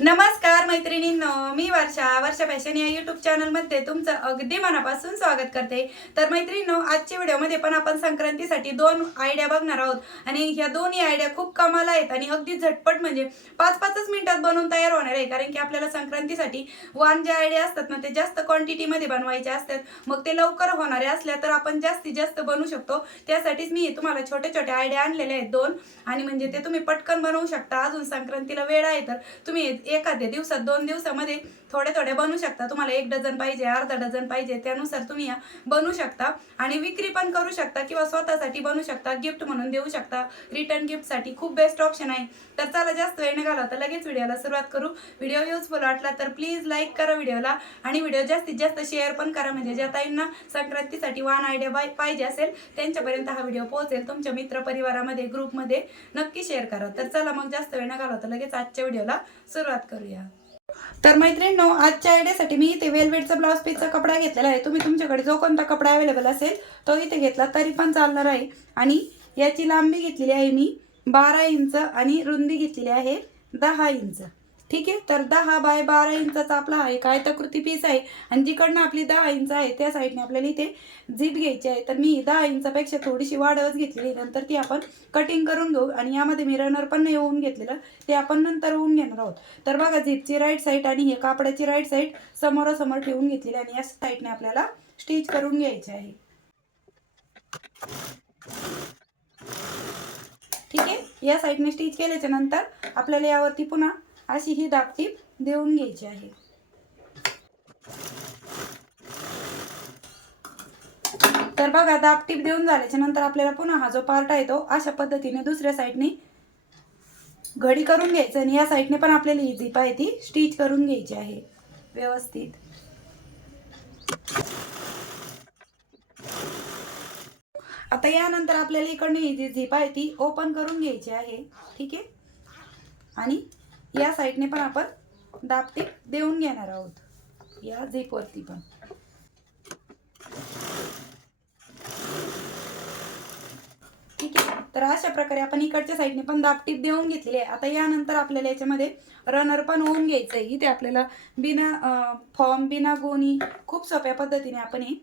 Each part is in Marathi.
नमस्कार मैत्रिणींनो मी वर्षा वर्षा फॅशन या युट्यूब चॅनलमध्ये तुमचं अगदी मनापासून स्वागत करते. तर मैत्रिणींनो आजच्या व्हिडिओमध्ये पण आपण संक्रांतीसाठी दोन आयडिया बघणार आहोत. आणि ह्या दोन्ही आयडिया खूप कमाल आहेत आणि अगदी झटपट म्हणजे पाच पाचच मिनिटात बनवून तयार होणार आहे. कारण की आपल्याला संक्रांतीसाठी वान जे आयडिया असतात ना ते जास्त क्वांटिटीमध्ये बनवायचे असतात. मग ते लवकर होणारे असल्या तर आपण जास्तीत जास्त बनवू शकतो. त्यासाठीच मी तुम्हाला छोटे छोटे आयडिया आणलेले आहेत दोन. आणि म्हणजे ते तुम्ही पटकन बनवू शकता. अजून संक्रांतीला वेळ आहे तर तुम्ही एखाद्या दिवसात दोन दिवसामध्ये थोडे थोडे बनवू शकता. तुम्हाला एक डझन पाहिजे अर्धा डझन पाहिजे त्यानुसार तुम्ही या. बनवू शकता. आणि विक्री पण करू शकता किंवा स्वतःसाठी बनवू शकता गिफ्ट म्हणून देऊ शकता. रिटर्न गिफ्टसाठी खूप बेस्ट ऑप्शन आहे. तर चला जास्त वेळ निघाला तर लगेच व्हिडिओला सुरुवात करू. व्हिडिओ युजफुल वाटला तर प्लीज लाईक करा व्हिडिओला. आणि व्हिडिओ जास्तीत जास्त शेअर पण करा. म्हणजे ज्या ताईंना संक्रांतीसाठी वान आयडिया बाय पाहिजे असेल त्यांच्यापर्यंत हा व्हिडिओ पोहोचेल. तुमच्या मित्र परिवारामध्ये ग्रुपमध्ये नक्की शेअर करा. तर चला मग जास्त वेळ न घालवता लगेच आजच्या व्हिडिओला सुरुवात करूया. तर मैत्रिणींनो आजच्या आयडियासाठी मी इथे वेलवेटचा ब्लाऊज पीसचा कपडा घेतलेला आहे. तुम्ही तुमच्याकडे जो कोणता कपडा अवेलेबल असेल तो इथे घेतला तरी पण चालणार आहे. आणि याची लांबी घेतलेली आहे मी बारा इंच आणि रुंदी घेतलेली आहे दहा इंच. ठीक आहे? तर दहा बाय बारा इंचाचा आपला हा एक आयताकृती पीस आहे. आणि जिकडनं आपली दहा इंच आहे त्या साईडने आपल्याला इथे झीप घ्यायची आहे. तर मी दहा इंचापेक्षा थोडीशी वाढवच घेतलेली नंतर ती आपण कटिंग करून घेऊ. आणि यामध्ये मी रनर पण नाही होऊन घेतलेलं. ते आपण नंतर होऊन घेणार आहोत. तर बघा झीपची राईट साईड आणि हे कापडाची राईट साईड समोरासमोर ठेवून घेतलेली आणि या साईडने आपल्याला स्टिच करून घ्यायचे आहे. ठीक आहे? या साईडने स्टिच केल्याच्यानंतर आपल्याला यावरती पुन्हा अशी ही दापटीप देऊन घ्यायची आहे. तर बघा दापटीप देऊन झाल्याच्यानंतर आपल्याला पुन्हा हा जो पार्ट आहे तो अशा पद्धतीने दुसऱ्या साईडने घडी करून घ्यायचं आणि या साईडने पण आपल्याला ही झीप आहे ती स्टिच करून घ्यायची आहे. व्यवस्थित. आता यानंतर आपल्याला इकडनं ही जी झीप आहे ती ओपन करून घ्यायची आहे. ठीक आहे? आणि या साईडने पण आपण दापटीप देऊन घेणार आहोत. या झीपवरती पण. ठीक आहे. तर अशा प्रकारे आपण इकडच्या साईडने पण दापटीप देऊन घेतलेली आहे. आता यानंतर आपल्याला याच्यामध्ये रनर पण होऊन घ्यायचं आहे इथे आपल्याला बिना फॉर्म बिना गोणी खूप सोप्या पद्धतीने आपण ही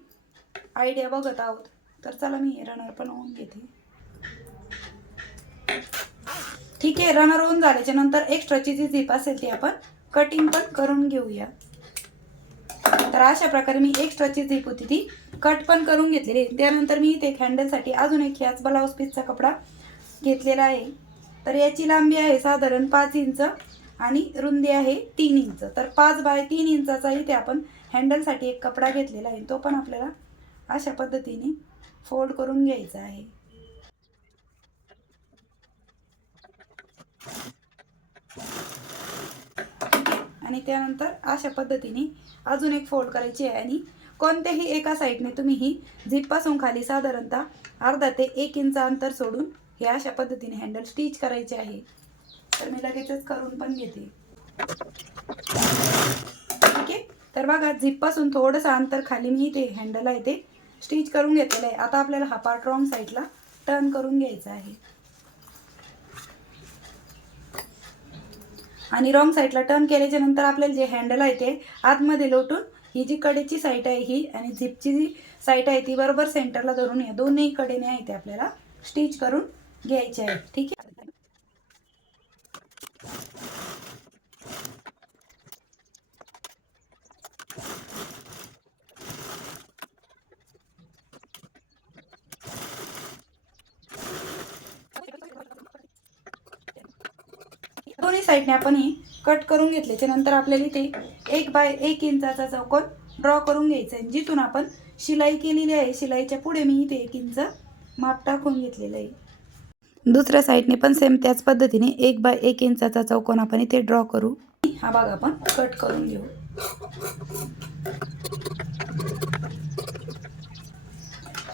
आयडिया बघत आहोत. तर चला मी रनर पण होऊन घेते. ठीक आहे रनर होऊन झाल्याच्यानंतर एक्स्ट्राची जी झीप असेल ती आपण कटिंग पण करून घेऊया. तर अशा प्रकारे मी एक्स्ट्राची झीप होती ती कट पण करून घेतलेली त्यानंतर मी इथे हँडलसाठी अजून एक ह्याच ब्लाऊज पीसचा कपडा घेतलेला आहे. तर याची लांबी आहे साधारण पाच इंच आणि रुंदी आहे तीन इंच. तर पाच बाय तीन इंचाचा इथे आपण हँडलसाठी एक कपडा घेतलेला आहे. तो पण आपल्याला अशा पद्धतीने फोल्ड करून घ्यायचा आहे. आणि त्यानंतर अशा पद्धतीने अजून एक फोल्ड करायची आहे आणि कोणत्याही एका साईडने तुम्ही ही झिपपासून खाली साधारणतः अर्धा ते एक इंच अंतर सोडून हे अशा पद्धतीने हँडल स्टिच करायचे आहे. तर मी लगेचच करून पण घेते. ठीक आहे? तर बघा झिपपासून थोडंसं अंतर खाली मी ते हँडल आहे ते स्टिच करून घेतलेलं आहे. आता आपल्याला हा पार्ट रॉंग साईडला टर्न करून घ्यायचा आहे. आणि रॉंग साईडला टर्न केल्याच्यानंतर आपल्याला जे हँडल आहे ते आतमध्ये लोटून ही जी कडेची साईट आहे ही आणि झिपची जी साईट आहे ती बरोबर सेंटरला धरून या दोन्ही कडेने आहे ते आपल्याला स्टिच करून घ्यायचे आहे ठीक आहे दोन्ही साईडने आपण ही कट करून घेतल्याच्या नंतर आपल्याला इथे एक बाय एक इंचाचा चौकोन ड्रॉ करून घ्यायचा आहे. जिथून आपण शिलाई केलेली आहे. शिलाईच्या पुढे मी इथे एक इंच माप टाकून घेतलेलं आहे. दुसऱ्या साईडने पण सेम त्याच पद्धतीने एक बाय एक इंचाचा चौकोन आपण इथे ड्रॉ करू. हा भाग आपण कट करून घेऊ.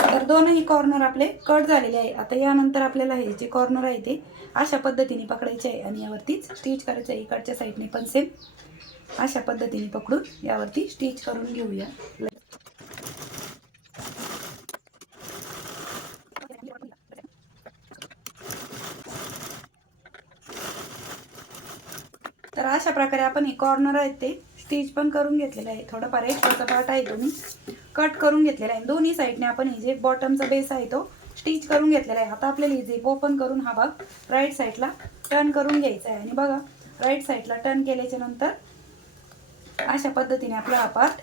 तर दोनही कॉर्नर आपले कट झालेले आहे. आता यानंतर आपल्याला हे जे कॉर्नर आहे ते अशा पद्धतीने पकडायचे आहे आणि यावरतीच स्टिच करायचं आहे. इकडच्या साईडने पण सेम अशा पद्धतीने पकडून यावरती स्टिच करून घेऊया. तर अशा प्रकारे आपण हे कॉर्नर आहेत ते स्टिच पण करून घेतलेलं आहे. थोडंफार एक्स्ट्राचा पार्ट आहे तो कट करून घेतलेला आहे. दोन्ही साईडने आपण हे जे बॉटमचा बेस आहे तो स्टिच करून घेतलेला आहे. आता आपल्याला हे झेप ओपन करून हा भाग राईट साईडला टर्न करून घ्यायचा आहे. आणि बघा राईट साईडला टर्न केल्याच्यानंतर अशा पद्धतीने आपला हा पार्ट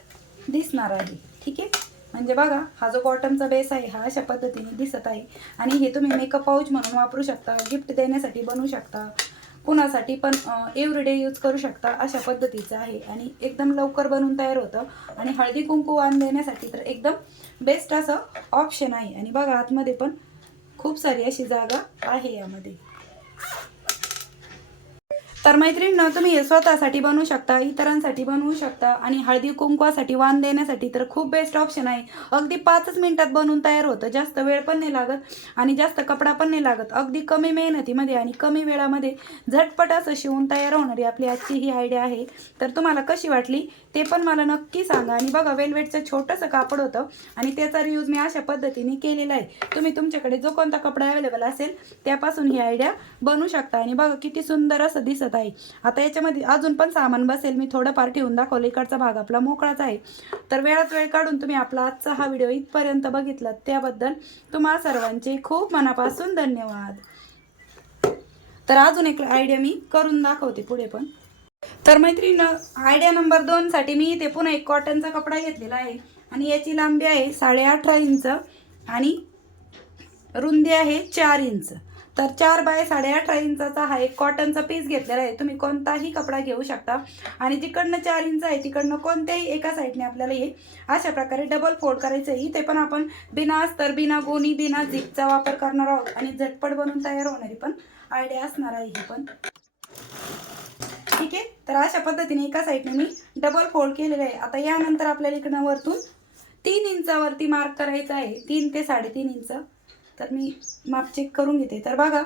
दिसणार आहे. ठीक आहे? म्हणजे बघा हा जो बॉटमचा बेस आहे हा अशा पद्धतीने दिसत आहे. आणि हे तुम्ही मेकअप पाऊच म्हणून वापरू शकता गिफ्ट देण्यासाठी बनवू शकता. कुणासाठी पण एव्हरीडे यूज करू शकता अशा पद्धतीचं आहे. आणि एकदम लवकर बनवून तयार होतं. आणि हळदी कुंकू वाण देण्यासाठी तर एकदम बेस्ट असं ऑप्शन आहे. आणि बघा आतमध्ये पण खूप सारी अशी जागा आहे यामध्ये. तर मैत्रिणींनो तुम्ही हे स्वतःसाठी बनवू शकता इतरांसाठी बनवू शकता आणि हळदी कुंकवासाठी वाण देण्यासाठी तर खूप बेस्ट ऑप्शन आहे. अगदी पाचच मिनिटात बनवून तयार होतं. जास्त वेळ पण नाही लागत आणि जास्त कपडा पण नाही लागत. अगदी कमी मेहनतीमध्ये आणि कमी वेळामध्ये झटपट असं शिवून तयार होणारी आपली आजची ही आयडिया आहे. तर तुम्हाला कशी वाटली ते पण मला नक्की सांगा. आणि बघा वेलवेटचं छोटंसं कापड होतं आणि त्याचा रियूज मी अशा पद्धतीने केलेला आहे. तुम्ही तुमच्याकडे जो कोणता कपडा अवेलेबल असेल त्यापासून ही आयडिया बनवू शकता. आणि बघा किती सुंदर असं दिसत आहे आता याच्यामध्ये अजून पण सामान बसेल. मी थोडंफार ठेवून दाखवलं. इकडचा भाग आपला मोकळाच आहे. तर वेळात वेळ काढून तुम्ही आपला आजचा हा व्हिडिओ इथपर्यंत बघितला. त्याबद्दल तुम्हा सर्वांचे खूप मनापासून धन्यवाद. तर अजून एक आयडिया मी करून दाखवते पुढे पण. तर मैत्रीण आयडिया नंबर दोनसाठी मी इथे पुन्हा एक कॉटनचा कपडा घेतलेला आहे. आणि याची लांबी आहे साडे अठरा इंच आणि रुंदी आहे चार इंच. तर चार बाय साडेअठरा इंचाचा हा एक कॉटनचा पीस घेतलेला आहे. तुम्ही कोणताही कपडा घेऊ शकता. आणि जिकडनं चार इंच आहे तिकडनं कोणत्याही एका साईडने आपल्याला हे अशा प्रकारे डबल फोल्ड करायचं आहे. इथे पण आपण बिना अस्तर बिना गोणी बिना झिपचा वापर करणार आहोत. आणि झटपट बनवून तयार होणारी पण आयडिया असणार आहे ही पण. ठीक आहे? तर अशा पद्धतीने एका साईडने मी डबल फोल्ड केलेलं आहे. आता यानंतर आपल्याला इकडनं वरतून तीन इंचावरती मार्क करायचं आहे. तीन ते साडेतीन इंच. तर मी माप चेक करून घेते. तर बघा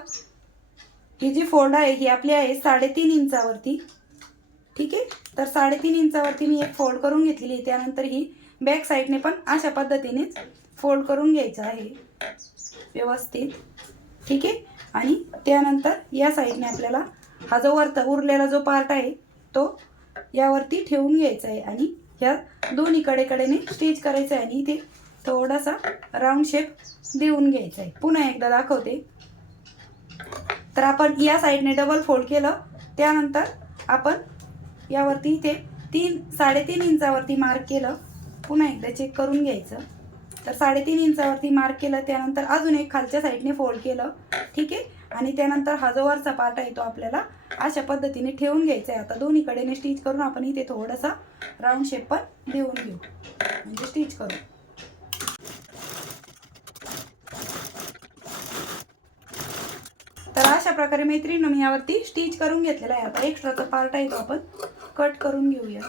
ही जी फोल्ड आहे ही आपली आहे साडेतीन इंचावरती. ठीक आहे? तर साडेतीन इंचावरती मी एक फोल्ड करून घेतलेली त्यानंतर ही बॅक साईडने पण अशा पद्धतीनेच फोल्ड करून घ्यायचं आहे. व्यवस्थित. ठीक आहे? आणि त्यानंतर या साईडने आपल्याला हा जो वरता उरलेला जो पार्ट आहे तो यावरती ठेवून घ्यायचा आहे. आणि ह्या दोन्ही कडेकडेने स्टिच करायचं आहे. आणि इथे थोडासा राऊंड शेप देऊन घ्यायचा आहे पुन्हा एकदा दाखवते. तर आपण या साईडने डबल फोल्ड केलं. त्यानंतर आपण यावरती इथे तीन साडेतीन इंचावरती मार्क केलं. पुन्हा एकदा चेक करून घ्यायचं. तर साडेतीन इंचावरती मार्क केलं. त्यानंतर अजून एक खालच्या साईडने फोल्ड केलं. ठीक आहे? आणि त्यानंतर हा जो वरचा पार्ट आहे तो आपल्याला अशा पद्धतीने ठेवून घ्यायचा आहे आता दोन्हीकडेने स्टिच करून आपण इथे थोडासा राऊंड शेप पण देऊन घेऊ. म्हणजे स्टिच करू तर अशा प्रकारे मैत्रिणी मी यावरती स्टिच करून घेतलेला आहे. आता एक्स्ट्राचा पार्ट आहे तो आपण. कट करून घेऊया.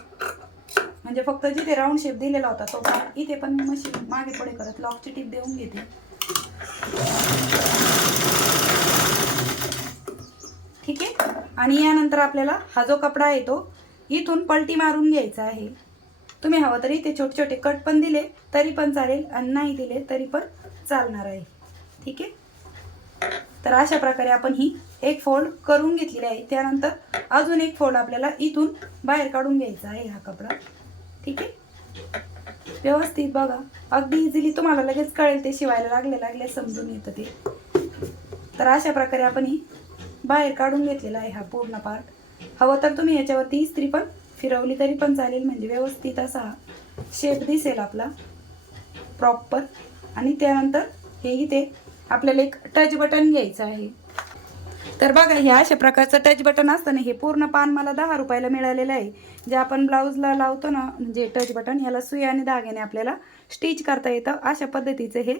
म्हणजे फक्त जिथे राऊंड शेप दिलेला होता तो पार्ट इथे पण मी मशीन मागे पुढे करत लॉकची टीप देऊन घेते. ठीक आहे? आणि यानंतर आपल्याला हा जो कपडा आहे तो इथून पलटी मारून घ्यायचा आहे. तुम्ही हवं तरी ते छोटे छोटे कट पण दिले तरी पण चालेल. आणि नाही दिले तरी पण चालणार आहे. ठीक आहे? तर अशा प्रकारे आपण ही एक फोल्ड करून घेतलेली आहे. त्यानंतर अजून एक फोल्ड आपल्याला इथून बाहेर काढून घ्यायचा आहे हा कपडा. ठीक आहे? व्यवस्थित बघा. अगदी इझिली तुम्हाला लगेच कळेल ते शिवायला लागले लागले समजून येतं ते. तर अशा प्रकारे आपण ही बाहेर काढून घेतलेला आहे हा पूर्ण पार्ट हवं तर तुम्ही याच्यावरती इस्त्री पण फिरवली तरी पण चालेल. म्हणजे व्यवस्थित असा हा शेप दिसेल आपला. प्रॉपर आणि त्यानंतर हे इथे आपल्याला एक टच बटन घ्यायचं आहे. तर बघा ह्या अशा प्रकारचं टच बटन असतं ना हे पूर्ण पान मला दहा रुपयाला मिळालेलं आहे. जे आपण ब्लाऊजला लावतो ना म्हणजे टच बटन ह्याला सुई आणि धाग्याने आपल्याला स्टिच करता येतं. अशा पद्धतीचं हे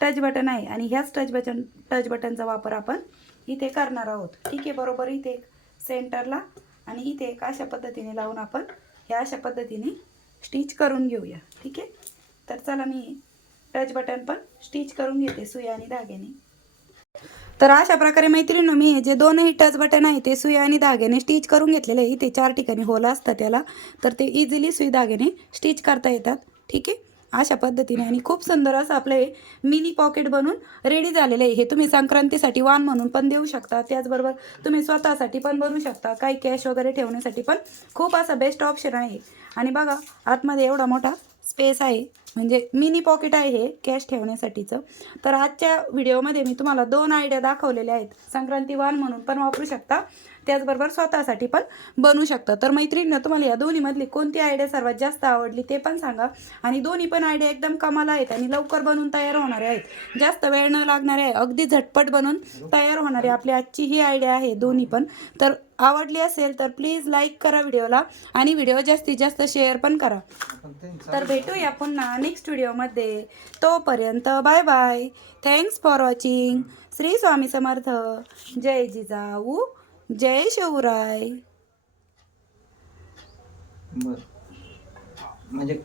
टच बटन आहे. आणि ह्याच टच बटन टच बटनचा वापर आपण इथे करणार आहोत. ठीक आहे बरोबर? इथे एक सेंटरला आणि इथे एक अशा पद्धतीने लावून आपण ह्या अशा पद्धतीने स्टिच करून घेऊया. ठीक आहे? तर चला मी टच बटन पण स्टिच करून घेते सुई आणि धाग्याने तर अशा प्रकारे मैत्रिणी मी हे जे दोनही टच बटन आहे ते सुई आणि धाग्याने स्टिच करून घेतलेले आहे. इथे चार ठिकाणी होल असतं त्याला. तर ते इझिली सुई धाग्याने स्टिच करता येतात. ठीक आहे? अशा पद्धतीने. आणि खूप सुंदर असं आपलं हे मिनी पॉकेट बनून रेडी झालेलं आहे. हे तुम्ही संक्रांतीसाठी वाण म्हणून पण देऊ शकता. त्याचबरोबर तुम्ही स्वतःसाठी पण बनवू शकता. काही कॅश वगैरे ठेवण्यासाठी पण खूप असं बेस्ट ऑप्शन आहे. आणि बघा आतमध्ये एवढा मोठा स्पेस आहे. म्हणजे मिनी पॉकेट आहे हे कॅश ठेवण्यासाठीचं. तर आजच्या व्हिडिओमध्ये मी तुम्हाला दोन आयडिया दाखवलेल्या आहेत. संक्रांती वाण म्हणून पण वापरू शकता. त्याचबरोबर स्वतःसाठी पण बनवू शकता. तर मैत्रिणीनं तुम्हाला या दोन्हीमधली कोणती आयडिया सर्वात जास्त आवडली ते पण सांगा. आणि दोन्ही पण आयडिया एकदम कमाल आहेत आणि लवकर बनवून तयार होणारे आहेत. जास्त वेळ न लागणारे आहे. अगदी झटपट बनवून तयार होणारे आपली आजची ही आयडिया आहे दोन्ही पण. तर आवडली असेल तर प्लीज लाईक करा व्हिडिओला आणि व्हिडिओ जास्तीत जास्त शेअर पण करा. तर भेटूया पुन्हा. नेक्स्ट व्हिडिओमध्ये. तोपर्यंत bye bye. Thanks for watching Shri Swami Samarth. जय जिजाऊ. जय शिवराय. म्हणजे